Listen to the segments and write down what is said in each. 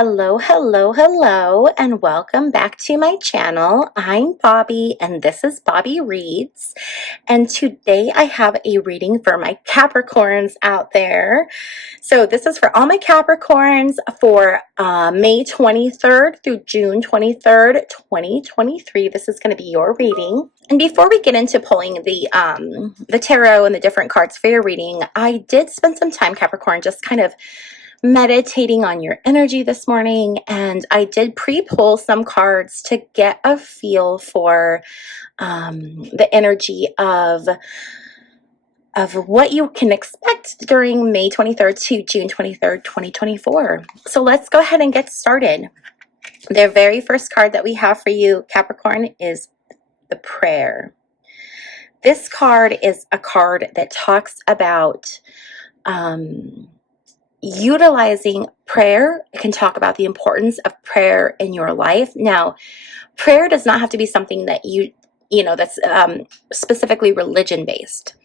Hello, hello, hello, and welcome back to my channel. I'm Bobbie, and this is Bobbie Reads. And today I have a reading for my Capricorns out there. So this is for all my Capricorns for May 23rd through June 23rd, 2023. This is going to be your reading. And before we get into pulling the tarot and the different cards for your reading, I did spend some time, Capricorn, just kind of meditating on your energy this morning, and I did pre-pull some cards to get a feel for the energy of what you can expect during May 23rd to June 23rd, 2024. So let's go ahead and get started. The very first card that we have for you, Capricorn, is the prayer. This card is a card that talks about utilizing prayer. It can talk about the importance of prayer in your life. Now, prayer does not have to be something that that's specifically religion based.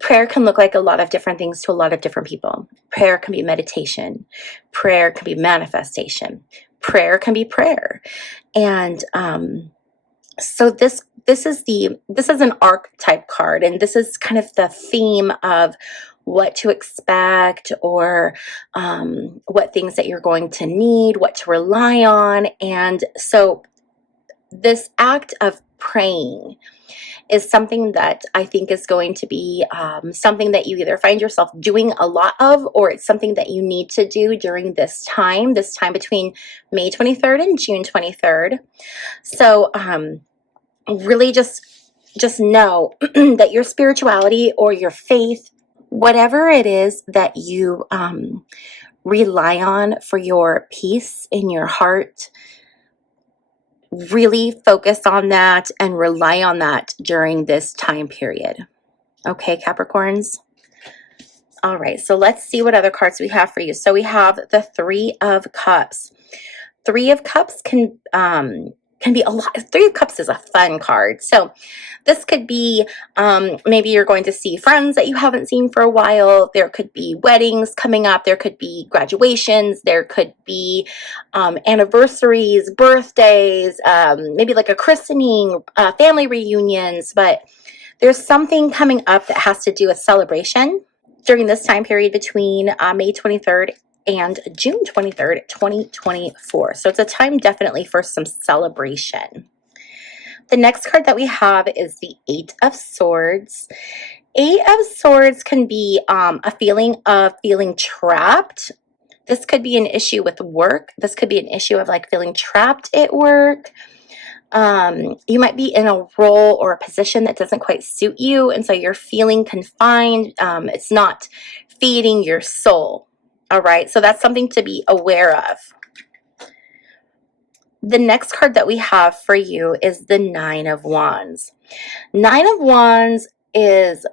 Prayer can look like a lot of different things to a lot of different people. Prayer can be meditation. Prayer can be manifestation. Prayer can be prayer. And so this is an archetype card, and this is kind of the theme of what to expect, or what things that you're going to need, what to rely on. And so this act of praying is something that I think is going to be something that you either find yourself doing a lot of, or it's something that you need to do during this time between May 23rd and June 23rd. So really just know that your spirituality or your faith, whatever it is that you rely on for your peace in your heart, really focus on that and rely on that during this time period. Okay, Capricorns? All right, so let's see what other cards we have for you. So we have the Three of Cups. Three of Cups can be a lot. Three of Cups is a fun card. So this could be maybe you're going to see friends that you haven't seen for a while. There could be weddings coming up. There could be graduations. There could be anniversaries, birthdays, maybe like a christening, family reunions. But there's something coming up that has to do with celebration during this time period between May 23rd and June 23rd, 2024. So it's a time definitely for some celebration. The next card that we have is the Eight of Swords. Eight of Swords can be a feeling of feeling trapped. This could be an issue with work. This could be an issue of like feeling trapped at work. You might be in a role or a position that doesn't quite suit you, and so you're feeling confined. It's not feeding your soul. All right, so that's something to be aware of. The next card that we have for you is the Nine of Wands. Nine of Wands is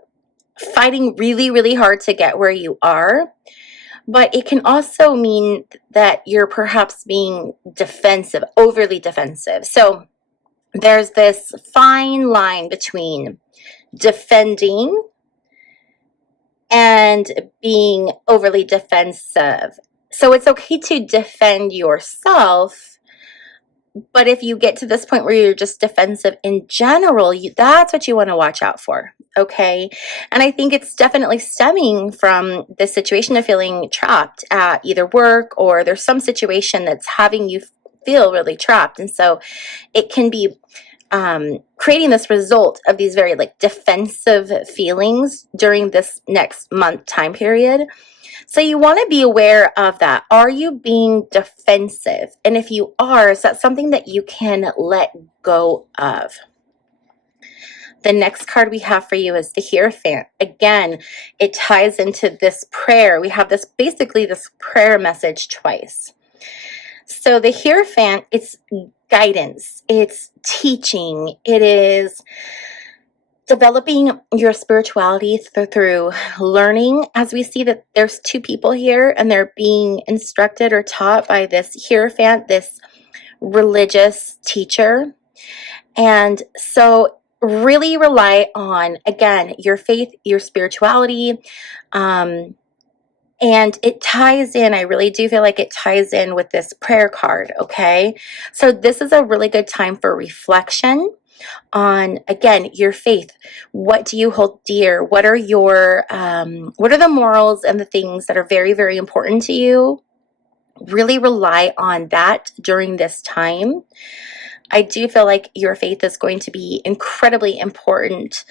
fighting really, really hard to get where you are, but it can also mean that you're perhaps being defensive, overly defensive. So there's this fine line between defending and being overly defensive. So it's okay to defend yourself, but if you get to this point where you're just defensive in general, that's what you want to watch out for, okay? And I think it's definitely stemming from the situation of feeling trapped at either work, or there's some situation that's having you feel really trapped. And so it can be creating this result of these very like defensive feelings during this next month time period. So you want to be aware of that. Are you being defensive? And if you are, is that something that you can let go of? The next card we have for you is the Hierophant. Again, it ties into this prayer. We have this prayer message twice. So the Hierophant, it's guidance, it's teaching, it is developing your spirituality through learning. As we see that there's two people here, and they're being instructed or taught by this Hierophant, this religious teacher. And so really rely on, again, your faith, your spirituality, And it ties in, I really do feel like it ties in with this prayer card, okay? So this is a really good time for reflection on, again, your faith. What do you hold dear? What are the morals and the things that are very, very important to you? Really rely on that during this time. I do feel like your faith is going to be incredibly important,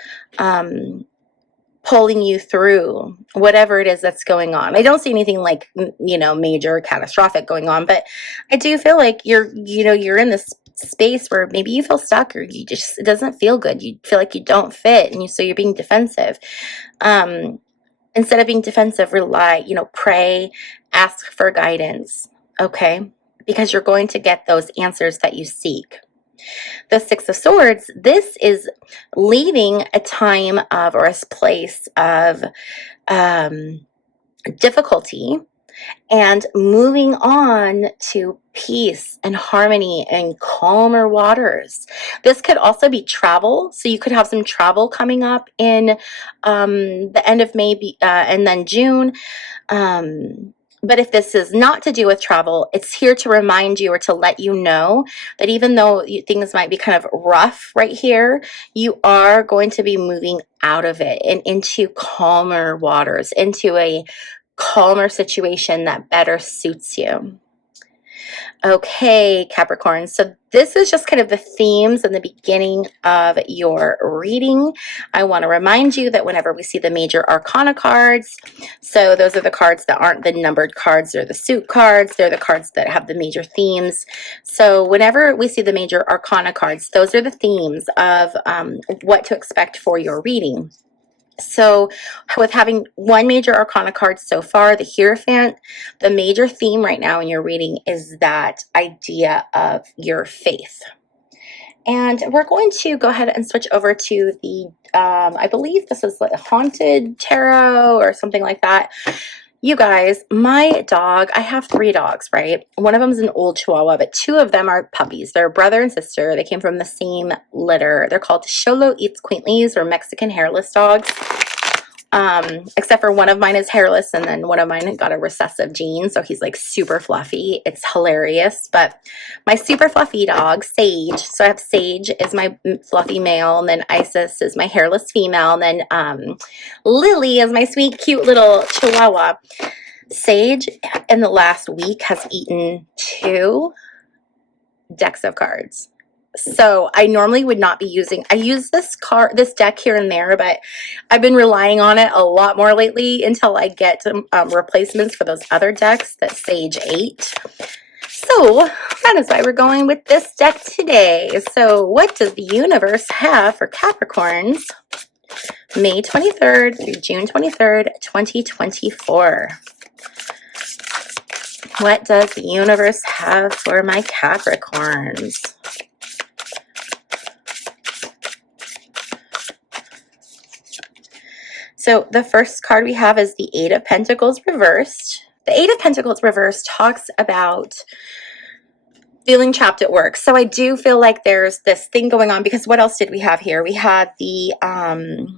pulling you through whatever it is that's going on. I don't see anything like, major catastrophic going on, but I do feel like you're in this space where maybe you feel stuck, or it doesn't feel good. You feel like you don't fit, and so you're being defensive. Instead of being defensive, pray, ask for guidance, okay? Because you're going to get those answers that you seek. The Six of Swords, this is leaving a time of, or a place of difficulty, and moving on to peace and harmony and calmer waters. This could also be travel. So you could have some travel coming up in the end of May and then June. But if this is not to do with travel, it's here to remind you, or to let you know that even though things might be kind of rough right here, you are going to be moving out of it and into calmer waters, into a calmer situation that better suits you. Okay, Capricorn, so this is just kind of the themes in the beginning of your reading. I want to remind you that whenever we see the major arcana cards, so those are the cards that aren't the numbered cards, they're the suit cards, they're the cards that have the major themes. So whenever we see the major arcana cards, those are the themes of what to expect for your reading. So with having one major arcana card so far, the Hierophant, the major theme right now in your reading is that idea of your faith. And we're going to go ahead and switch over to the, I believe this is like Haunted Tarot or something like that. You guys, my dog, I have 3 dogs, right? One of them is an old Chihuahua, but 2 of them are puppies. They're brother and sister. They came from the same litter. They're called Xolo Eats Quaintlies, or Mexican hairless dogs. Except for one of mine is hairless, and then one of mine got a recessive gene, so he's like super fluffy. It's hilarious. But my super fluffy dog, Sage, so I have Sage is my fluffy male, and then Isis is my hairless female, and then Lily is my sweet, cute little Chihuahua. Sage, in the last week, has eaten 2 decks of cards. So I normally would not be using, I use this deck here and there, but I've been relying on it a lot more lately until I get replacements for those other decks that Sage ate. So that is why we're going with this deck today. So what does the universe have for Capricorns May 23rd through June 23rd, 2024? What does the universe have for my Capricorns? So the first card we have is the 8 of Pentacles reversed. The 8 of Pentacles reversed talks about feeling trapped at work. So I do feel like there's this thing going on, because what else did we have here? We had the,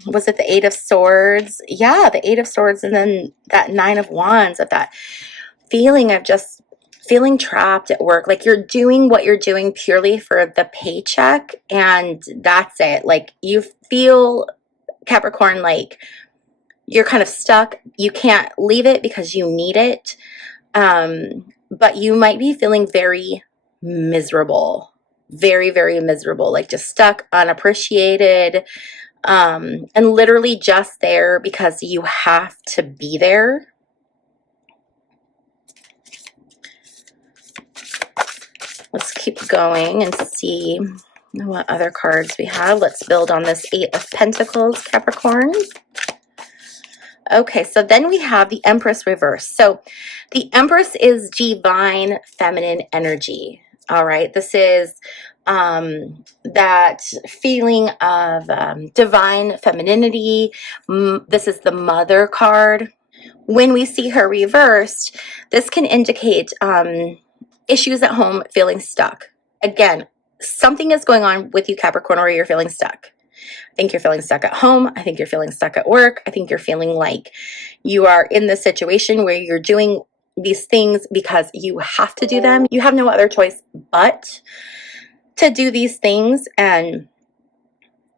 was it the 8 of Swords? Yeah, the 8 of Swords, and then that 9 of Wands, of that feeling of just feeling trapped at work. Like you're doing what you're doing purely for the paycheck, and that's it. Like you feel, Capricorn, like you're kind of stuck. You can't leave it because you need it. But you might be feeling very miserable, very, very miserable, like just stuck, unappreciated, and literally just there because you have to be there. Let's keep going and see what other cards we have. Let's build on this 8 of Pentacles, Capricorn. Okay, so then we have the Empress reverse. So the Empress is divine feminine energy. All right, this is that feeling of divine femininity. This is the Mother card. When we see her reversed, this can indicate issues at home, feeling stuck. Again, something is going on with you, Capricorn, or you're feeling stuck. I think you're feeling stuck at home. I think you're feeling stuck at work. I think you're feeling like you are in this situation where you're doing these things because you have to do them. You have no other choice but to do these things. And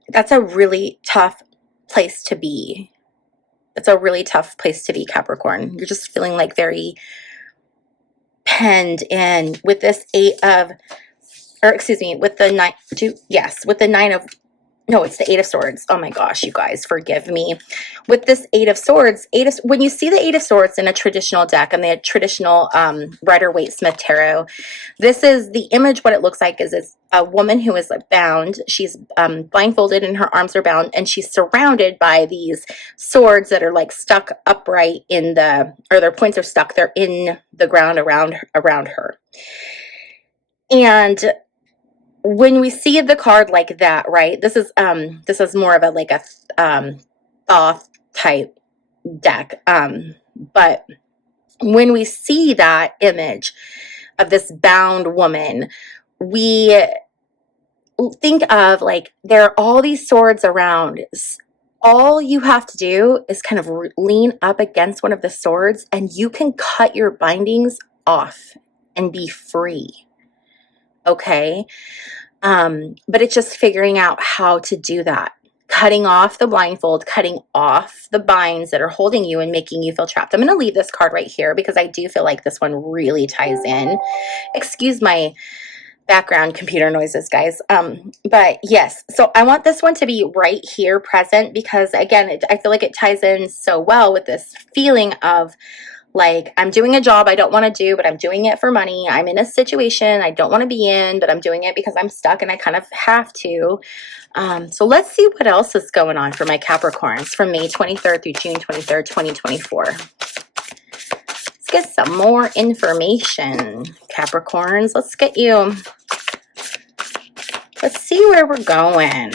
that's a really tough place to be. It's a really tough place to be, Capricorn. You're just feeling like very penned in with this with the nine of, no, it's the Eight of Swords. Oh my gosh, you guys, forgive me. With this Eight of Swords, when you see the Eight of Swords in a traditional deck and the traditional Rider-Waite-Smith tarot, this is the image. What it looks like is it's a woman who is bound. She's blindfolded and her arms are bound, and she's surrounded by these swords that are like stuck upright in or their points are stuck. They're in the ground around her. And when we see the card like that, right, this is more of a Thoth type deck. But when we see that image of this bound woman, we think of like there are all these swords around. All you have to do is kind of lean up against one of the swords and you can cut your bindings off and be free. Okay? But it's just figuring out how to do that. Cutting off the blindfold, cutting off the binds that are holding you and making you feel trapped. I'm going to leave this card right here because I do feel like this one really ties in. Excuse my background computer noises, guys. But yes, so I want this one to be right here present because again, I feel like it ties in so well with this feeling of like, I'm doing a job I don't want to do, but I'm doing it for money. I'm in a situation I don't want to be in, but I'm doing it because I'm stuck and I kind of have to. So let's see what else is going on for my Capricorns from May 23rd through June 23rd, 2024. Let's get some more information, Capricorns. Let's see where we're going.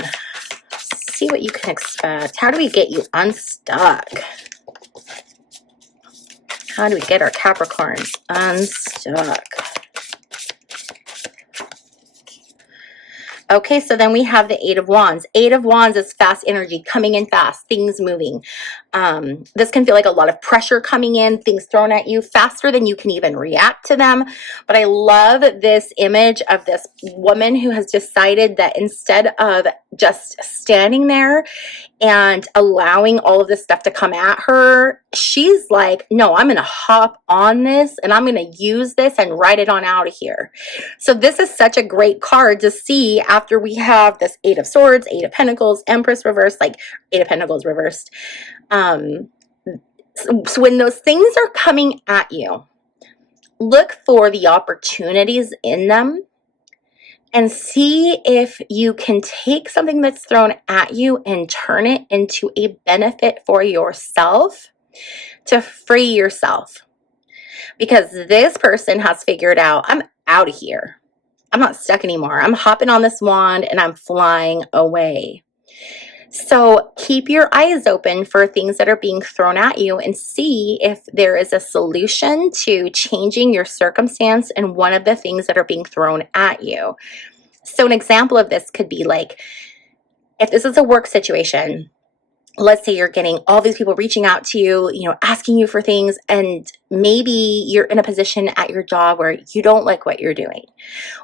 See what you can expect. How do we get you unstuck? How do we get our Capricorns unstuck? Okay, so then we have the Eight of Wands. Eight of Wands is fast energy, coming in fast, things moving. This can feel like a lot of pressure coming in, things thrown at you faster than you can even react to them. But I love this image of this woman who has decided that instead of just standing there and allowing all of this stuff to come at her, she's like, no, I'm going to hop on this and I'm going to use this and ride it on out of here. So this is such a great card to see after we have this Eight of Swords, Eight of Pentacles, Empress reversed, like Eight of Pentacles reversed. So when those things are coming at you, look for the opportunities in them and see if you can take something that's thrown at you and turn it into a benefit for yourself to free yourself. Because this person has figured out, I'm out of here. I'm not stuck anymore. I'm hopping on this wand and I'm flying away. So keep your eyes open for things that are being thrown at you and see if there is a solution to changing your circumstance and one of the things that are being thrown at you. So an example of this could be like, if this is a work situation, let's say you're getting all these people reaching out to you, asking you for things, and maybe you're in a position at your job where you don't like what you're doing,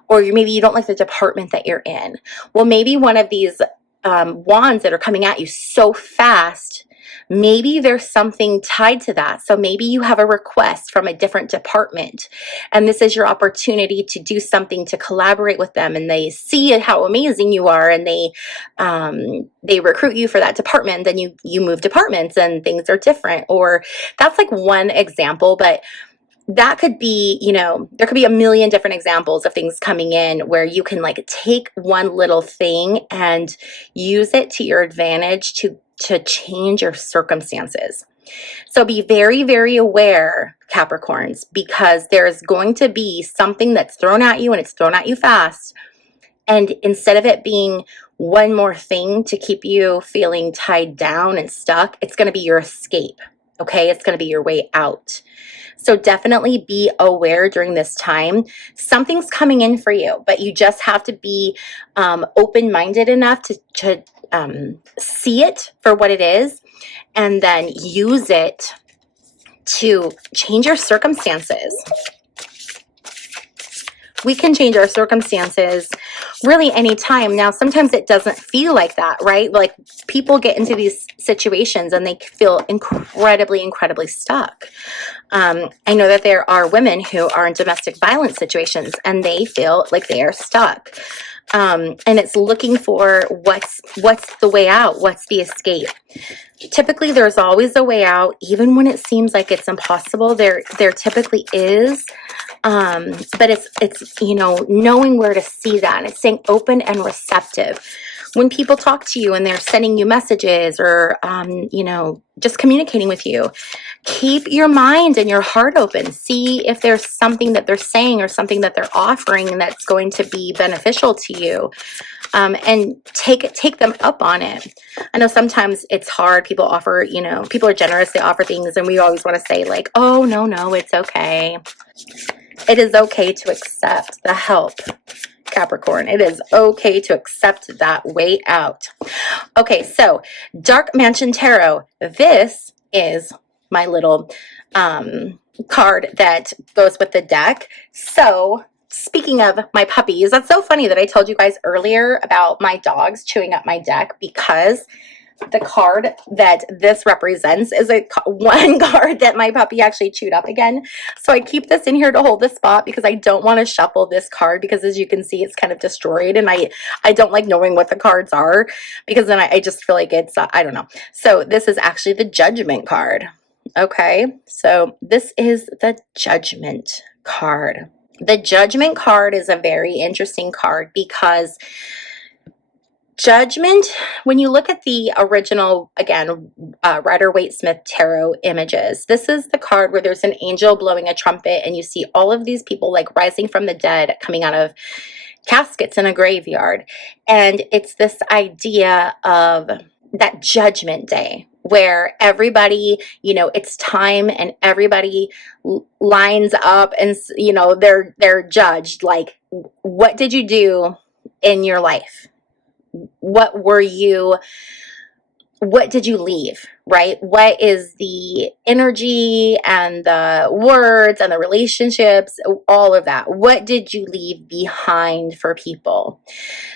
or maybe you don't like the department that you're in. Well, maybe one of these wands that are coming at you so fast, maybe there's something tied to that. So maybe you have a request from a different department and this is your opportunity to do something to collaborate with them, and they see how amazing you are and they recruit you for that department. Then you move departments and things are different. Or that's like one example, but that could be, there could be a million different examples of things coming in where you can like take one little thing and use it to your advantage to change your circumstances. So be very, very aware, Capricorns, because there's going to be something that's thrown at you and it's thrown at you fast. And instead of it being one more thing to keep you feeling tied down and stuck, it's going to be your escape. Okay, it's going to be your way out. So definitely be aware during this time. Something's coming in for you, but you just have to be open-minded enough to see it for what it is and then use it to change your circumstances. We can change our circumstances really anytime. Now, sometimes it doesn't feel like that, right? Like people get into these situations and they feel incredibly, incredibly stuck. I know that there are women who are in domestic violence situations and they feel like they are stuck. And it's looking for what's the way out, what's the escape. Typically, there's always a way out, even when it seems like it's impossible. There typically is. But it's knowing where to see that. And it's staying open and receptive. When people talk to you and they're sending you messages or just communicating with you, keep your mind and your heart open. See if there's something that they're saying or something that they're offering that's going to be beneficial to you. And take them up on it. I know sometimes it's hard. People offer, people are generous. They offer things and we always want to say like, oh, no, it's okay. It is okay to accept the help, Capricorn. It is okay to accept that way out. Okay, so Dark Mansion Tarot. This is my little card that goes with the deck. So speaking of my puppies, that's so funny that I told you guys earlier about my dogs chewing up my deck, because the card that this represents is one card that my puppy actually chewed up again. So I keep this in here to hold the spot because I don't want to shuffle this card, because as you can see, it's kind of destroyed, and I don't like knowing what the cards are, because then I just feel like it's, I don't know. So this is actually the Judgment card. Okay, so this is the Judgment card. The Judgment card is a very interesting card because Judgment, when you look at the original, again, Rider-Waite-Smith tarot images, this is the card where there's an angel blowing a trumpet and you see all of these people like rising from the dead, coming out of caskets in a graveyard. And it's this idea of that judgment day where everybody, it's time and everybody lines up and, they're judged. Like, what did you do in your life? What did you leave, right? What is the energy and the words and the relationships, all of that? What did you leave behind for people?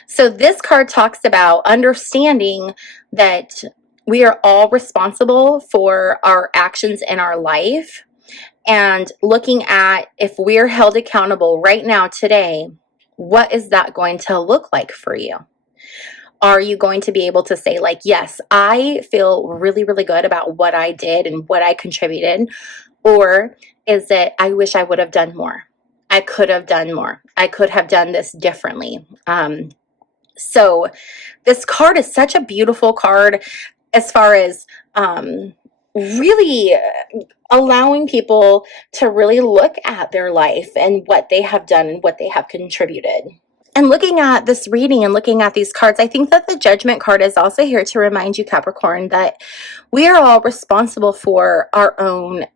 So this card talks about understanding that we are all responsible for our actions in our life, and looking at if we're held accountable right now today, what is that going to look like for you? Are you going to be able to say like, yes, I feel really, really good about what I did and what I contributed? Or is it, I wish I would have done more. I could have done more. I could have done this differently. So this card is such a beautiful card as far as really allowing people to really look at their life and what they have done and what they have contributed. And looking at this reading and looking at these cards, I think that the Judgment card is also here to remind you, Capricorn, that we are all responsible for our own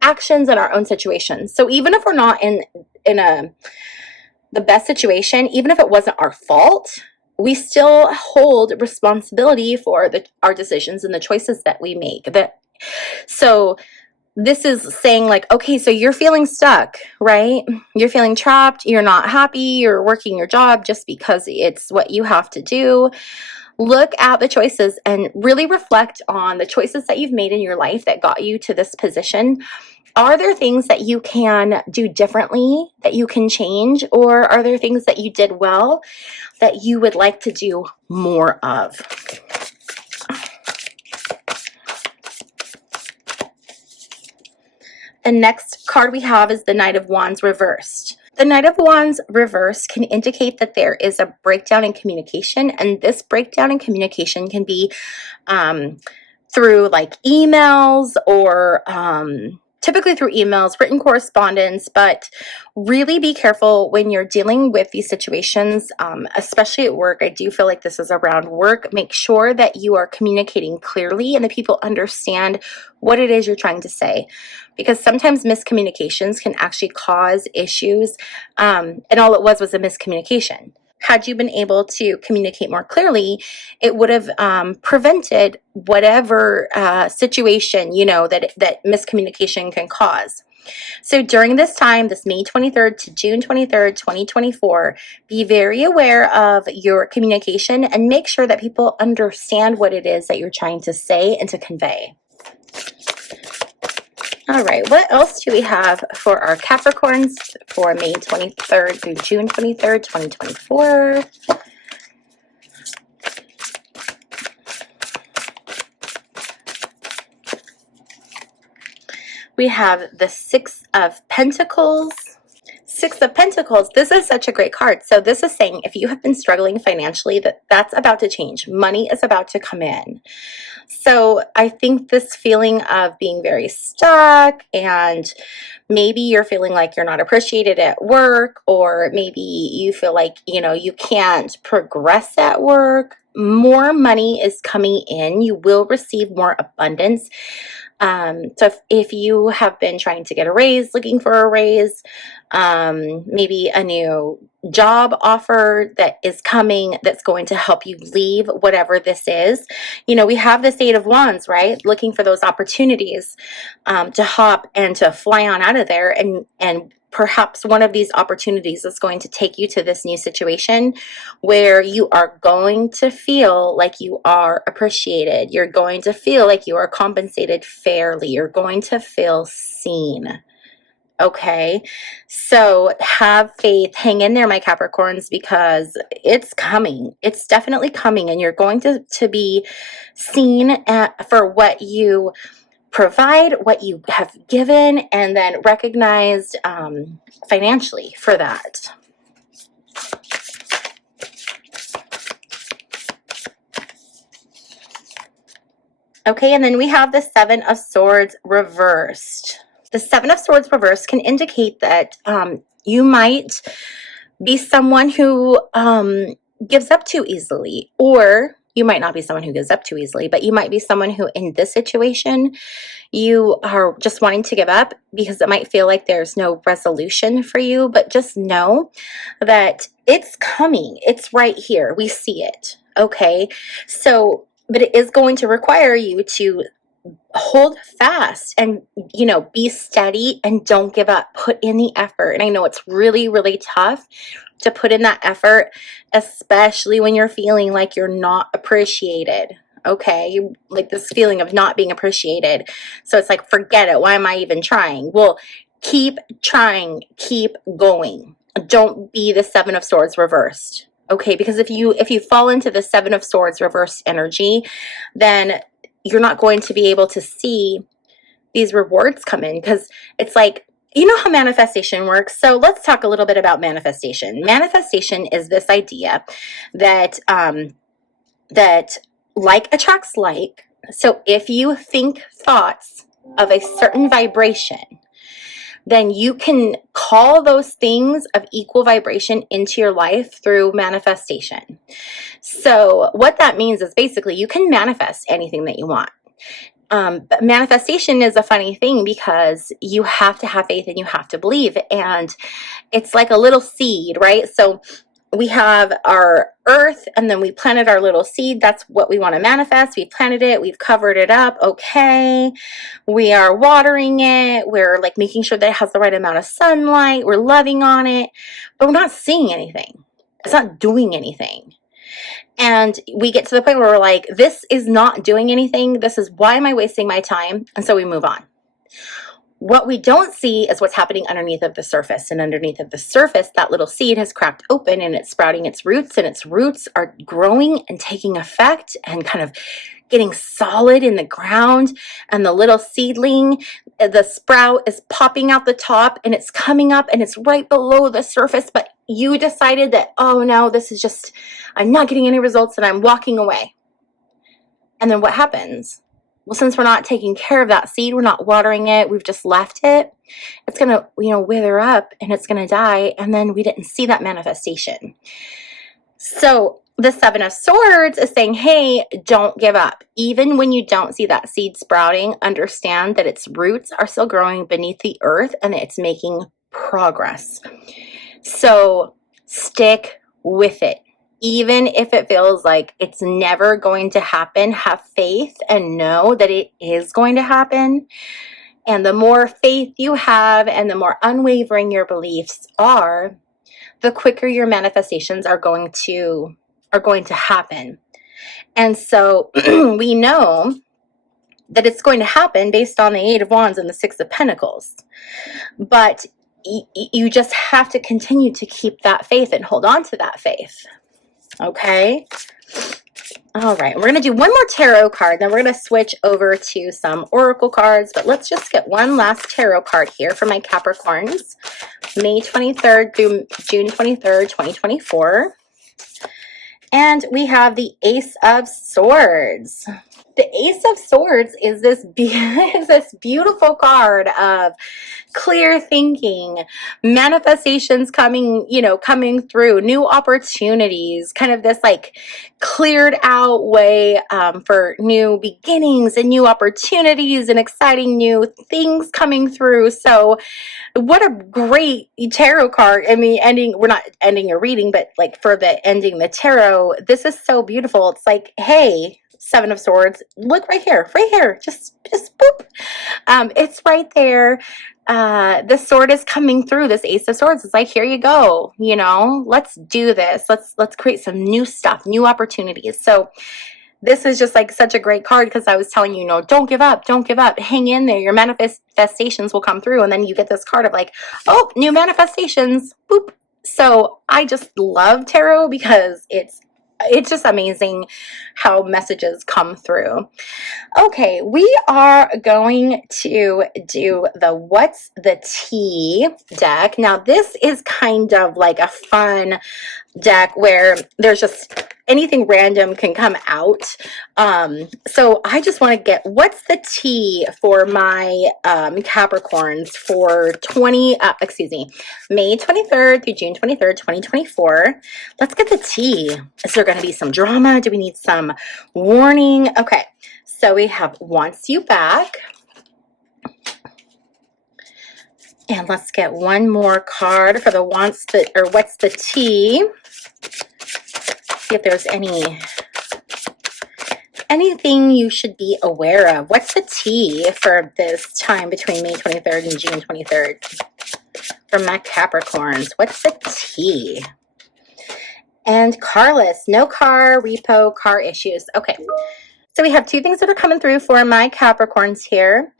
actions and our own situations. So even if we're not in the best situation, even if it wasn't our fault, we still hold responsibility for our decisions and the choices that we make. So this is saying like, okay, so you're feeling stuck, right? You're feeling trapped. You're not happy. You're working your job just because it's what you have to do. Look at the choices and really reflect on the choices that you've made in your life that got you to this position. Are there things that you can do differently, that you can change? Or are there things that you did well that you would like to do more of? The next card we have is the Knight of Wands reversed. The Knight of Wands reversed can indicate that there is a breakdown in communication, and this breakdown in communication can be through like emails or typically through emails, written correspondence, but really be careful when you're dealing with these situations, especially at work. I do feel like this is around work. Make sure that you are communicating clearly and that people understand what it is you're trying to say, because sometimes miscommunications can actually cause issues, and all it was a miscommunication. had you been able to communicate more clearly, it would have prevented whatever situation, that miscommunication can cause. So during this time, this May 23rd to June 23rd, 2024, be very aware of your communication and make sure that people understand what it is that you're trying to say and to convey. All right, what else do we have for our Capricorns for May 23rd through June 23rd, 2024? We have the Six of Pentacles. Six of Pentacles, this is such a great card. So this is saying if you have been struggling financially, that's about to change. Money is about to come in. So I think this feeling of being very stuck, and maybe you're feeling like you're not appreciated at work, or maybe you feel like, you can't progress at work. More money is coming in. You will receive more abundance. So if you have been trying to get a raise, looking for a raise, maybe a new job offer that is coming that's going to help you leave whatever this is. We have this Eight of Wands, right? Looking for those opportunities to hop and to fly on out of there, and perhaps one of these opportunities is going to take you to this new situation where you are going to feel like you are appreciated. You're going to feel like you are compensated fairly. You're going to feel seen. Okay, so have faith, hang in there, my Capricorns, because it's coming. It's definitely coming, and you're going to be seen for what you provide, what you have given, and then recognized financially for that. Okay, and then we have the Seven of Swords reversed. The Seven of Swords reversed can indicate that you might be someone who gives up too easily, or you might not be someone who gives up too easily, but you might be someone who, in this situation, you are just wanting to give up because it might feel like there's no resolution for you. But just know that it's coming. It's right here. We see it. Okay, so, but it is going to require you to hold fast and, be steady and don't give up. Put in the effort. And I know it's really, really tough to put in that effort, especially when you're feeling like you're not appreciated. Okay, like this feeling of not being appreciated. So it's like, forget it. Why am I even trying? Well, keep trying. Keep going. Don't be the Seven of Swords reversed. Okay, because if you fall into the Seven of Swords reversed energy, then you're not going to be able to see these rewards come in, because it's like, how manifestation works. So let's talk a little bit about manifestation. Manifestation is this idea that that like attracts like. So if you think thoughts of a certain vibration, then you can call those things of equal vibration into your life through manifestation. So what that means is basically you can manifest anything that you want. But manifestation is a funny thing because you have to have faith and you have to believe. And it's like a little seed, right? So we have our earth, and then we planted our little seed. That's what we want to manifest. We planted it. We've covered it up. Okay. We are watering it. We're like making sure that it has the right amount of sunlight. We're loving on it, but we're not seeing anything. It's not doing anything. And we get to the point where we're like, this is not doing anything. This is, why am I wasting my time? And so we move on. What we don't see is what's happening underneath of the surface. And underneath of the surface, that little seed has cracked open and it's sprouting its roots, and its roots are growing and taking effect and kind of getting solid in the ground. And the little seedling, the sprout is popping out the top, and it's coming up and it's right below the surface. But you decided that, oh no, this is just, I'm not getting any results, and I'm walking away. And then what happens? Well, since we're not taking care of that seed, we're not watering it, we've just left it, it's going to, wither up and it's going to die. And then we didn't see that manifestation. So the Seven of Swords is saying, hey, don't give up. Even when you don't see that seed sprouting, understand that its roots are still growing beneath the earth and it's making progress. So stick with it. Even if it feels like it's never going to happen, have faith and know that it is going to happen. And the more faith you have and the more unwavering your beliefs are, the quicker your manifestations are going to happen. And so we know that it's going to happen based on the Eight of Wands and the Six of Pentacles. But you just have to continue to keep that faith and hold on to that faith. Okay? All right. We're going to do one more tarot card. Then we're going to switch over to some oracle cards. But let's just get one last tarot card here for my Capricorns. May 23rd through June 23rd, 2024. And we have the Ace of Swords. The Ace of Swords is this beautiful card of clear thinking, manifestations coming through, new opportunities, kind of this like cleared out way for new beginnings and new opportunities and exciting new things coming through. So what a great tarot card. I mean, we're not ending your reading, but like for the ending the tarot, this is so beautiful. It's like, hey, Seven of Swords, look right here, just boop. It's right there. The sword is coming through. This Ace of Swords is like, here you go. Let's do this. Let's create some new stuff, new opportunities. So this is just like such a great card because I was telling you, don't give up, hang in there. Your manifestations will come through. And then you get this card of like, oh, new manifestations, boop. So I just love tarot because it's just amazing how messages come through. Okay, we are going to do the What's the Tea deck. Now, this is kind of like a fun deck where there's just anything random can come out. So I just want to get what's the tea for my Capricorns for May 23rd through June 23rd, 2024. Let's get the tea. Is there going to be some drama? Do we need some warning? Okay, so we have Wants You Back. And let's get one more card for the What's the Tea. See if there's anything you should be aware of. What's the tea for this time between May 23rd and June 23rd for my Capricorns? What's the tea? And carless, no car, repo, car issues. Okay, so we have two things that are coming through for my Capricorns here.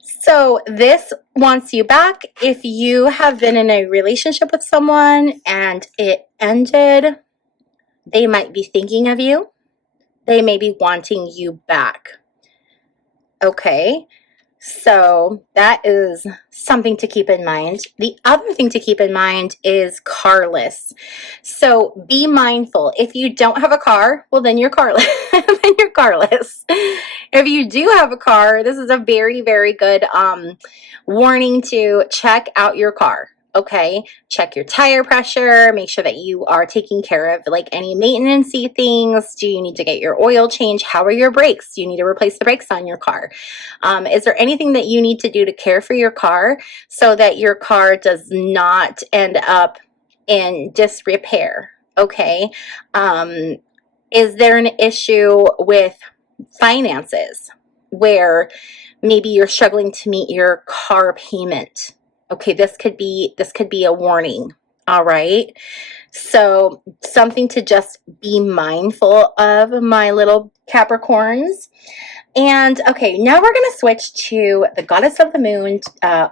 So this wants you back. If you have been in a relationship with someone and it ended, they might be thinking of you. They may be wanting you back. Okay, so that is something to keep in mind. The other thing to keep in mind is carless. So be mindful. If you don't have a car, well, then you're carless. Then you're carless. If you do have a car, this is a very, very good warning to check out your car. Okay, check your tire pressure, make sure that you are taking care of like any maintenance-y things. Do you need to get your oil changed? How are your brakes? Do you need to replace the brakes on your car? Is there anything that you need to do to care for your car so that your car does not end up in disrepair? Okay, is there an issue with finances where maybe you're struggling to meet your car payment? Okay, this could be a warning. All right. So something to just be mindful of, my little Capricorns. And okay, now we're going to switch to the Goddess of the Moon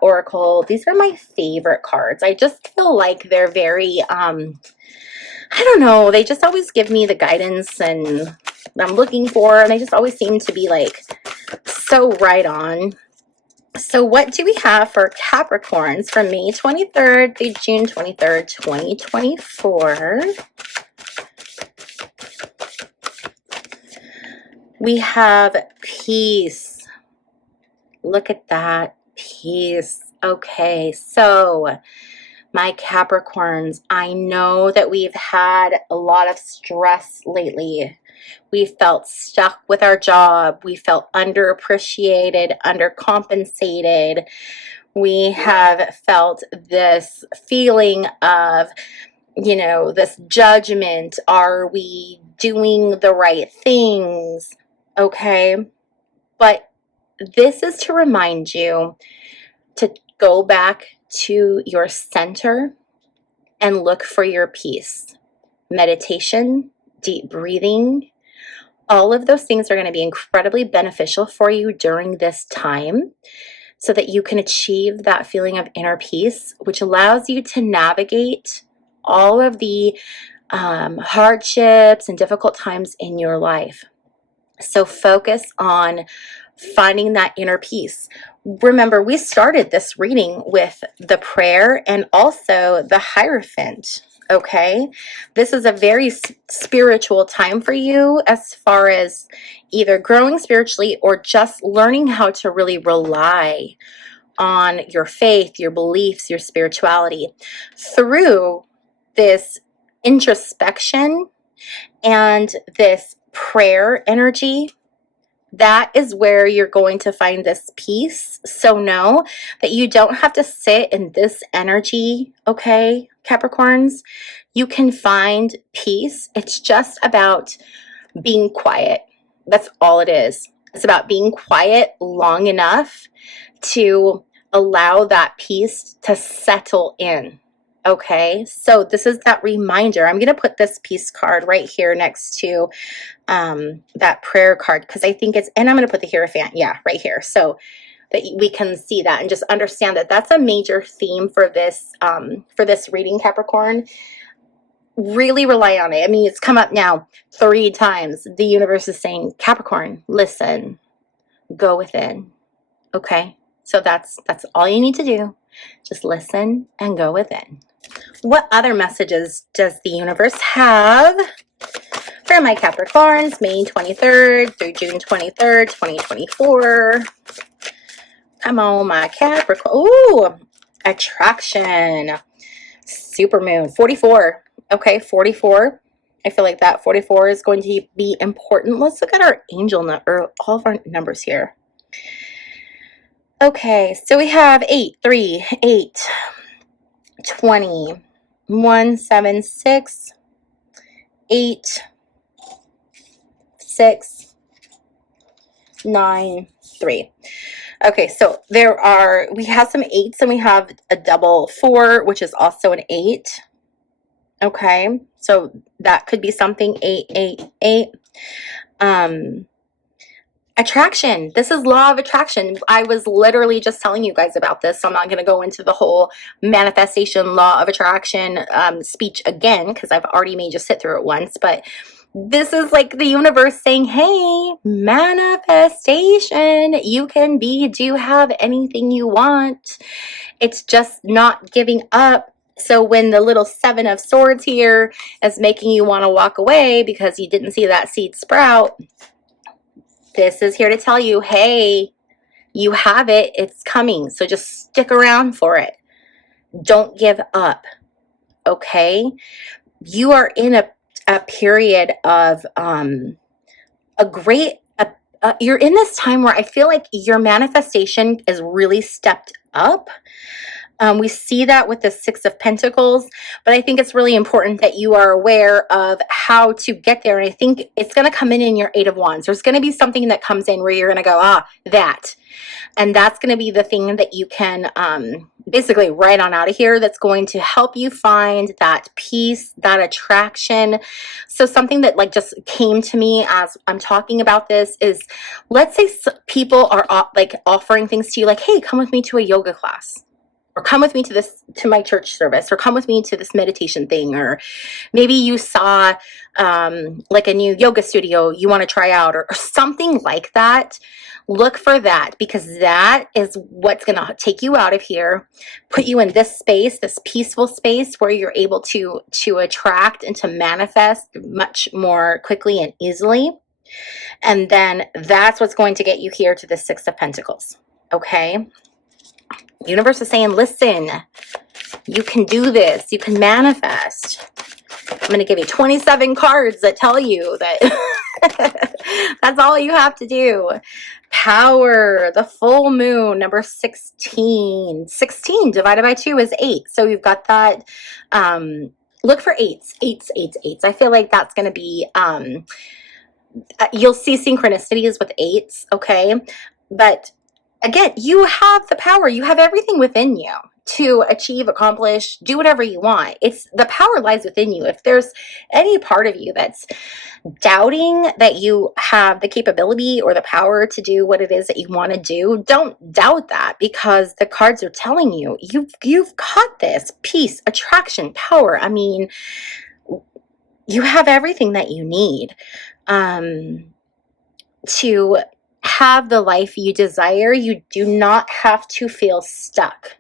Oracle. These are my favorite cards. I just feel like they're very, I don't know, they just always give me the guidance and I'm looking for, and they just always seem to be like so right on. So what do we have for Capricorns from May 23rd through June 23rd, 2024? We have peace. Look at that, peace. Okay, so my Capricorns, I know that we've had a lot of stress lately. We felt stuck with our job. We felt underappreciated, undercompensated. We have felt this feeling of you know, this judgment. Are we doing the right things? Okay. But this is to remind you to go back to your center and look for your peace. Meditation, deep breathing, all of those things are going to be incredibly beneficial for you during this time so that you can achieve that feeling of inner peace, which allows you to navigate all of the hardships and difficult times in your life. So focus on finding that inner peace. Remember, we started this reading with the prayer and also the Hierophant. Okay, this is a very spiritual time for you as far as either growing spiritually or just learning how to really rely on your faith, your beliefs, your spirituality through this introspection and this prayer energy. That is where you're going to find this peace. So know that you don't have to sit in this energy, okay, Capricorns? You can find peace. It's just about being quiet. That's all it is. It's about being quiet long enough to allow that peace to settle in. Okay, so this is that reminder. I'm going to put this peace card right here next to that prayer card because I think it's, and I'm going to put the Hierophant, yeah, right here, so that we can see that and just understand that that's a major theme for this reading, Capricorn. Really rely on it. I mean, it's come up now 3 times. The universe is saying, Capricorn, listen, go within. Okay, so that's all you need to do. Just listen and go within. What other messages does the universe have for my Capricorns, May 23rd through June 23rd, 2024? Come on, my Capricorn. Ooh, attraction. Supermoon. 44. Okay, 44. I feel like that 44 is going to be important. Let's look at our angel number, all of our numbers here. Okay, so we have 8, 3, 8, 20, 1, 7, 6, 8, 6, 9, 3. Okay, so we have some 8s and we have a double 4, which is also an 8. Okay, so that could be something. 8, 8, 8. Attraction. This is law of attraction. I was literally just telling you guys about this, so I'm not going to go into the whole manifestation law of attraction speech again because I've already made you sit through it once. But this is like the universe saying, hey, manifestation. You can do have anything you want. It's just not giving up. So when the little 7 of Swords here is making you want to walk away because you didn't see that seed sprout, this is here to tell you, hey, you have it. It's coming. So just stick around for it. Don't give up. Okay? You are in a period of you're in this time where I feel like your manifestation is really stepped up. We see that with the 6 of Pentacles, but I think it's really important that you are aware of how to get there. And I think it's going to come in your 8 of Wands. There's going to be something that comes in where you're going to go, that. And that's going to be the thing that you can basically write on out of here that's going to help you find that peace, that attraction. So something that like just came to me as I'm talking about this is, let's say people are like offering things to you like, hey, come with me to a yoga class. Or come with me to my church service, or come with me to this meditation thing, or maybe you saw like a new yoga studio you want to try out, or something like that. Look for that, because that is what's going to take you out of here, put you in this space, this peaceful space where you're able to attract and to manifest much more quickly and easily. And then that's what's going to get you here to the 6 of Pentacles. Okay? Universe is saying, listen, you can do this. You can manifest. I'm going to give you 27 cards that tell you that that's all you have to do. Power, the full moon, number 16. 16 divided by 2 is 8. So you've got that look for eights, eights, eights, eights. I feel like that's going to be, you'll see synchronicities with eights, okay? But again, you have the power. You have everything within you to achieve, accomplish, do whatever you want. It's the power lies within you. If there's any part of you that's doubting that you have the capability or the power to do what it is that you want to do, don't doubt that, because the cards are telling you you've got this. Peace, attraction, power. I mean, you have everything that you need to have the life you desire. You do not have to feel stuck.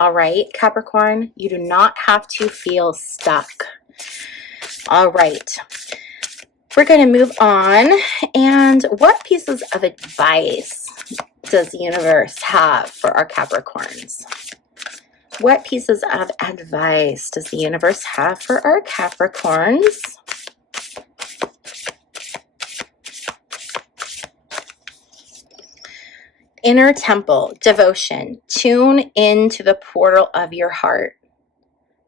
All right, Capricorn, you do not have to feel stuck. All right, we're going to move on. And what pieces of advice does the universe have for our Capricorns? What pieces of advice does the universe have for our Capricorns? Inner temple, devotion, tune into the portal of your heart.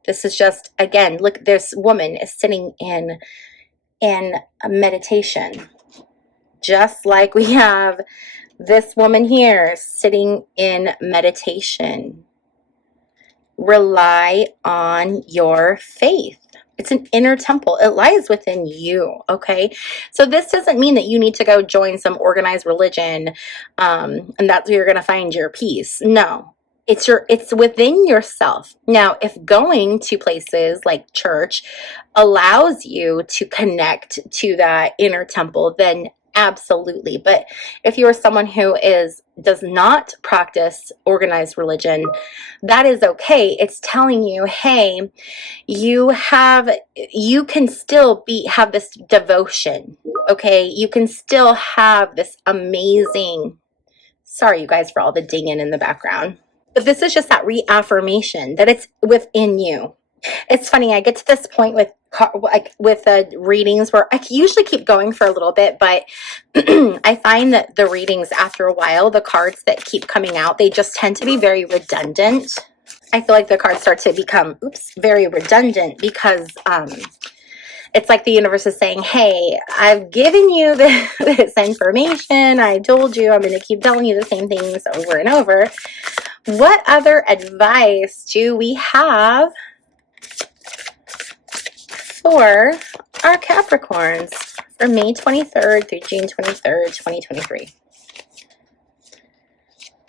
This is just, again, look, this woman is sitting in a meditation, just like we have this woman here sitting in meditation. Rely on your faith. It's an inner temple. It lies within you, okay? So this doesn't mean that you need to go join some organized religion and that's where you're going to find your peace. No, it's within yourself. Now, if going to places like church allows you to connect to that inner temple, then absolutely. But if you're someone who does not practice organized religion, that is okay. It's telling you, hey, you can still have this devotion, okay? You can still have this amazing, sorry you guys for all the dinging in the background, but this is just that reaffirmation that it's within you. It's funny, I get to this point with readings where I usually keep going for a little bit, but I find that the readings, after a while, the cards that keep coming out, they just tend to be very redundant. I feel like the cards start to become, very redundant, because it's like the universe is saying, hey, I've given you this information. I told you I'm going to keep telling you the same things over and over. What other advice do we have for our Capricorns for May 23rd through June 23rd, 2023?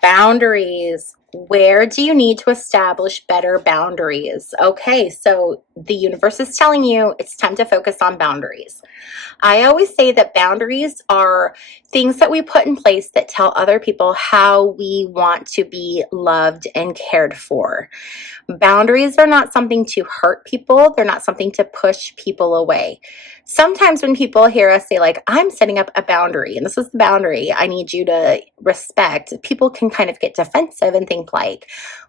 Boundaries. Where do you need to establish better boundaries? Okay, so the universe is telling you it's time to focus on boundaries. I always say that boundaries are things that we put in place that tell other people how we want to be loved and cared for. Boundaries are not something to hurt people. They're not something to push people away. Sometimes when people hear us say, like, I'm setting up a boundary and this is the boundary I need you to respect, people can kind of get defensive and think like,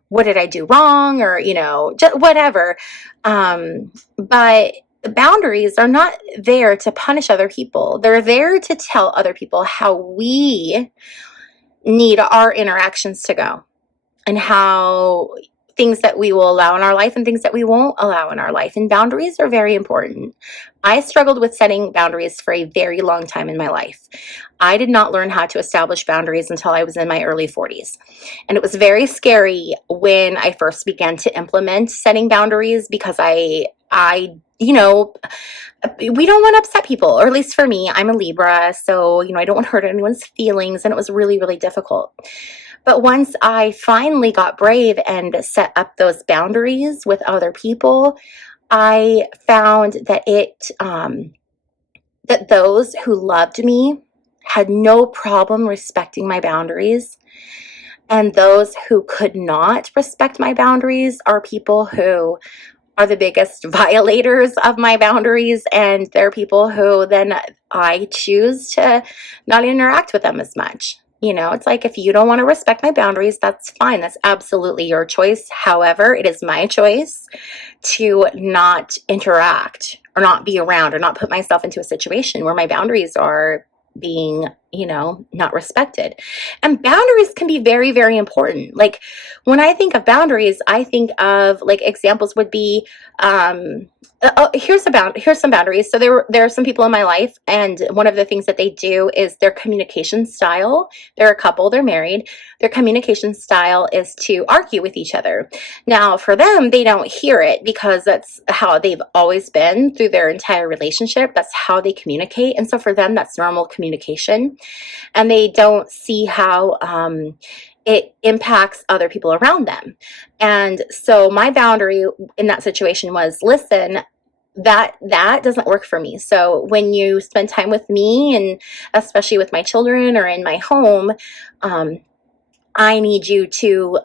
what did I do wrong? Or, just whatever. But boundaries are not there to punish other people. They're there to tell other people how we need our interactions to go, and how things that we will allow in our life and things that we won't allow in our life. And boundaries are very important. I struggled with setting boundaries for a very long time in my life. I did not learn how to establish boundaries until I was in my early 40s. And it was very scary when I first began to implement setting boundaries, because we don't want to upset people, or at least for me, I'm a Libra. So, I don't want to hurt anyone's feelings. And it was really, really difficult. But once I finally got brave and set up those boundaries with other people, I found that that those who loved me had no problem respecting my boundaries. And those who could not respect my boundaries are people who are the biggest violators of my boundaries. And they're people who then I choose to not interact with them as much. It's like, if you don't want to respect my boundaries, that's fine. That's absolutely your choice. However, it is my choice to not interact or not be around or not put myself into a situation where my boundaries are being not respected. And boundaries can be very, very important. Like when I think of boundaries, I think of like examples would be, here's some boundaries. So there are some people in my life, and one of the things that they do is their communication style. They're a couple, they're married. Their communication style is to argue with each other. Now, for them, they don't hear it because that's how they've always been through their entire relationship. That's how they communicate. And so for them, that's normal communication. And they don't see how it impacts other people around them. And so my boundary in that situation was, listen, that doesn't work for me. So when you spend time with me, and especially with my children or in my home, I need you to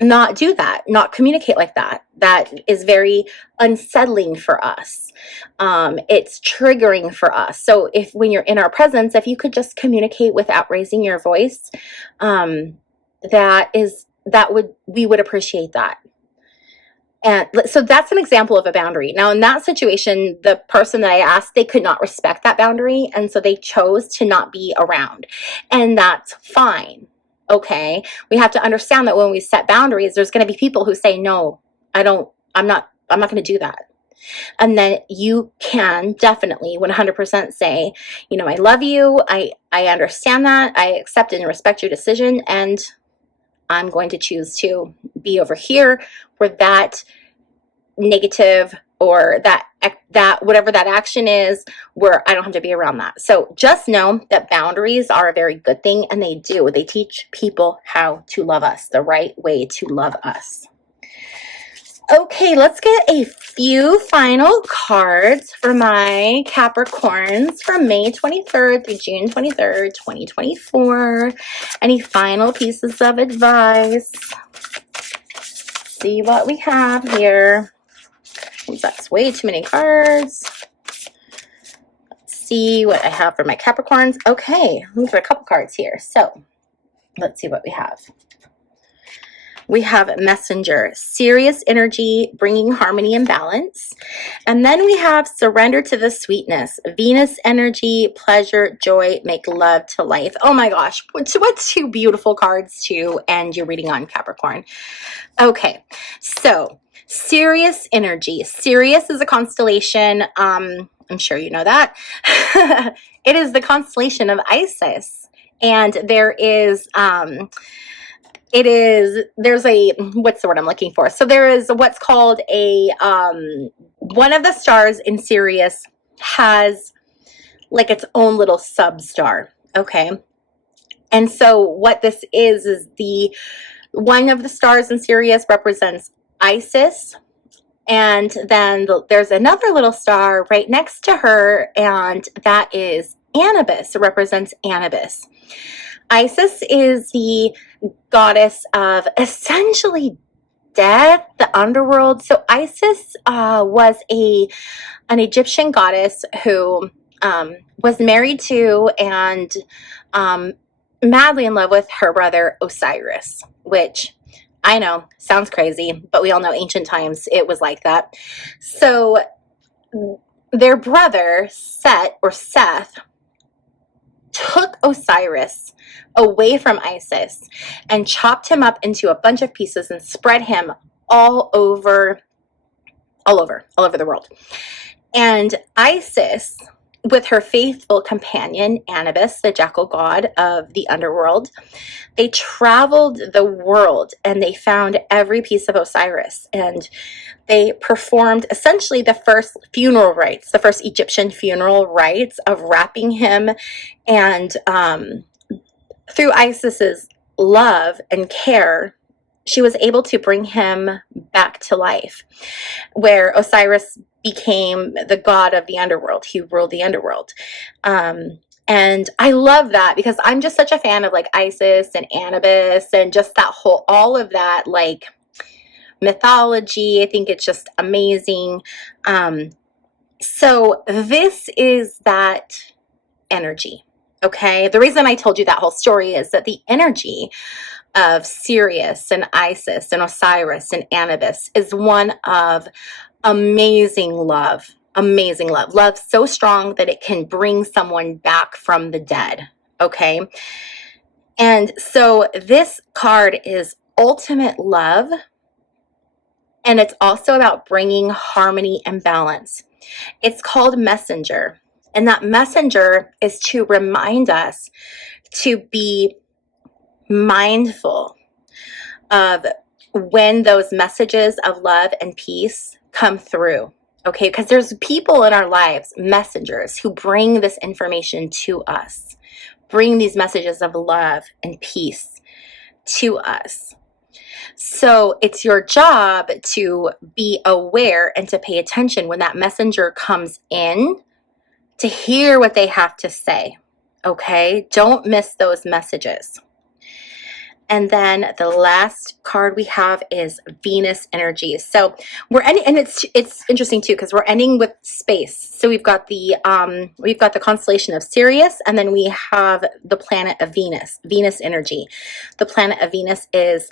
not do that, not communicate like that. That is very unsettling for us. It's triggering for us. So when you're in our presence, if you could just communicate without raising your voice, we would appreciate that. And so that's an example of a boundary. Now, in that situation, the person that I asked, they could not respect that boundary. And so they chose to not be around. And that's fine. Okay. We have to understand that when we set boundaries, there's going to be people who say, no, I'm not going to do that. And then you can definitely 100% say, I love you. I understand that. I accept and respect your decision. And I'm going to choose to be over here where that negative or that whatever that action is, where I don't have to be around that. So just know that boundaries are a very good thing, and they teach people how to love us, the right way to love us. Okay, let's get a few final cards for my Capricorns from May 23rd through June 23rd, 2024. Any final pieces of advice? See what we have here. Oops, that's way too many cards. Let's see what I have for my Capricorns. Okay, look for a couple cards here. So let's see what we have. We have Messenger, serious energy, bringing harmony and balance. And then we have surrender to the sweetness, Venus energy, pleasure, joy, make love to life. Oh my gosh, what two beautiful cards to end your reading on, Capricorn. Okay, so Sirius energy. Sirius is a constellation. I'm sure you know that. It is the constellation of Isis. And there's what's the word I'm looking for? So there is what's called one of the stars in Sirius has like its own little sub-star. Okay. And so what this is one of the stars in Sirius represents Isis. And then there's another little star right next to her, and that is Anubis. It represents Anubis. Isis is the goddess of essentially death, the underworld. So Isis was an Egyptian goddess who was married to and madly in love with her brother Osiris, which I know sounds crazy, but we all know ancient times it was like that. So their brother Seth took Osiris away from Isis and chopped him up into a bunch of pieces and spread him all over the world. And Isis, with her faithful companion Anubis, the jackal god of the underworld, they traveled the world and they found every piece of Osiris, and they performed essentially the first funeral rites, the first Egyptian funeral rites of wrapping him. And through Isis's love and care, she was able to bring him back to life, where Osiris became the god of the underworld. He ruled the underworld. And I love that because I'm just such a fan of like Isis and Anubis and just all of that like mythology. I think it's just amazing. So this is that energy. Okay. The reason I told you that whole story is that the energy of Sirius and Isis and Osiris and Anubis is one of amazing love so strong that it can bring someone back from the dead. okay? And so this card is ultimate love, and it's also about bringing harmony and balance. It's called Messenger, and that messenger is to remind us to be mindful of when those messages of love and peace come through, okay? Because there's people in our lives, messengers, who bring this information to us, bring these messages of love and peace to us. So it's your job to be aware and to pay attention when that messenger comes in, to hear what they have to say, okay? Don't miss those messages. And then the last card we have is Venus energy. So we're ending, and it's interesting too, because we're ending with space. So we've got the constellation of Sirius, and then we have the planet of Venus, Venus energy. The planet of Venus is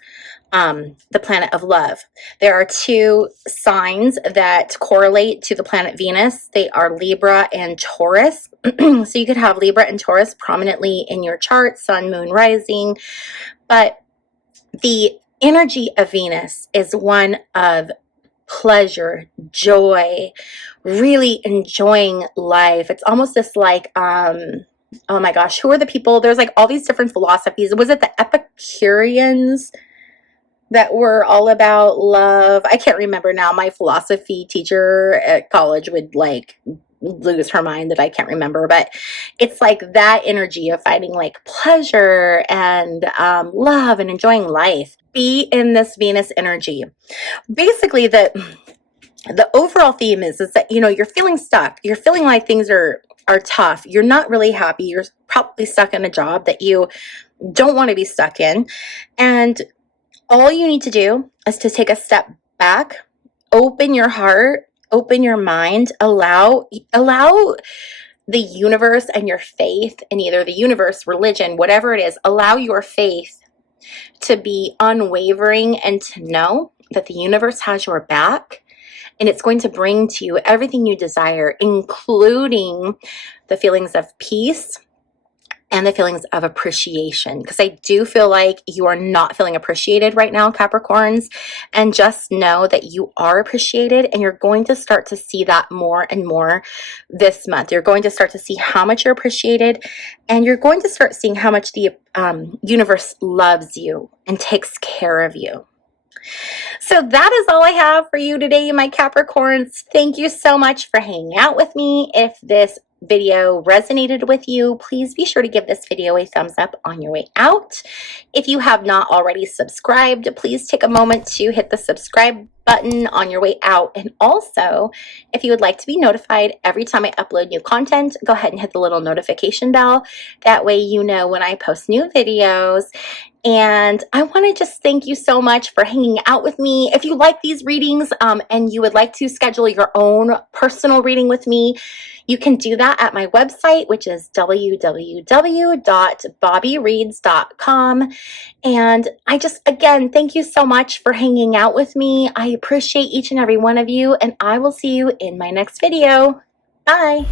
the planet of love. There are two signs that correlate to the planet Venus. They are Libra and Taurus. So you could have Libra and Taurus prominently in your chart, sun, moon, rising. But the energy of Venus is one of pleasure, joy, really enjoying life. It's almost this like, oh my gosh, who are the people? There's like all these different philosophies. Was it the Epicureans that were all about love? I can't remember now. My philosophy teacher at college would like lose her mind that I can't remember, but it's like that energy of finding like pleasure and love and enjoying life. Be in this Venus energy. Basically, the overall theme is that, you know, you're feeling stuck. You're feeling like things are tough. You're not really happy. You're probably stuck in a job that you don't want to be stuck in. And all you need to do is to take a step back, open your heart, open your mind, allow the universe and your faith in either the universe, religion, whatever it is, allow your faith to be unwavering and to know that the universe has your back, and it's going to bring to you everything you desire, including the feelings of peace and the feelings of appreciation, because I do feel like you are not feeling appreciated right now, Capricorns, and just know that you are appreciated, and you're going to start to see that more and more this month. You're going to start to see how much you're appreciated, and you're going to start seeing how much the universe loves you and takes care of you. So that is all I have for you today, my Capricorns. Thank you so much for hanging out with me. If this video resonated with you, please be sure to give this video a thumbs up on your way out. If you have not already subscribed, please take a moment to hit the subscribe button on your way out. And also, if you would like to be notified every time I upload new content, go ahead and hit the little notification bell. That way you know when I post new videos. And I want to just thank you so much for hanging out with me. If you like these readings and you would like to schedule your own personal reading with me, you can do that at my website, which is www.bobbiereads.com. And I just, again, thank you so much for hanging out with me. I appreciate each and every one of you, and I will see you in my next video. Bye.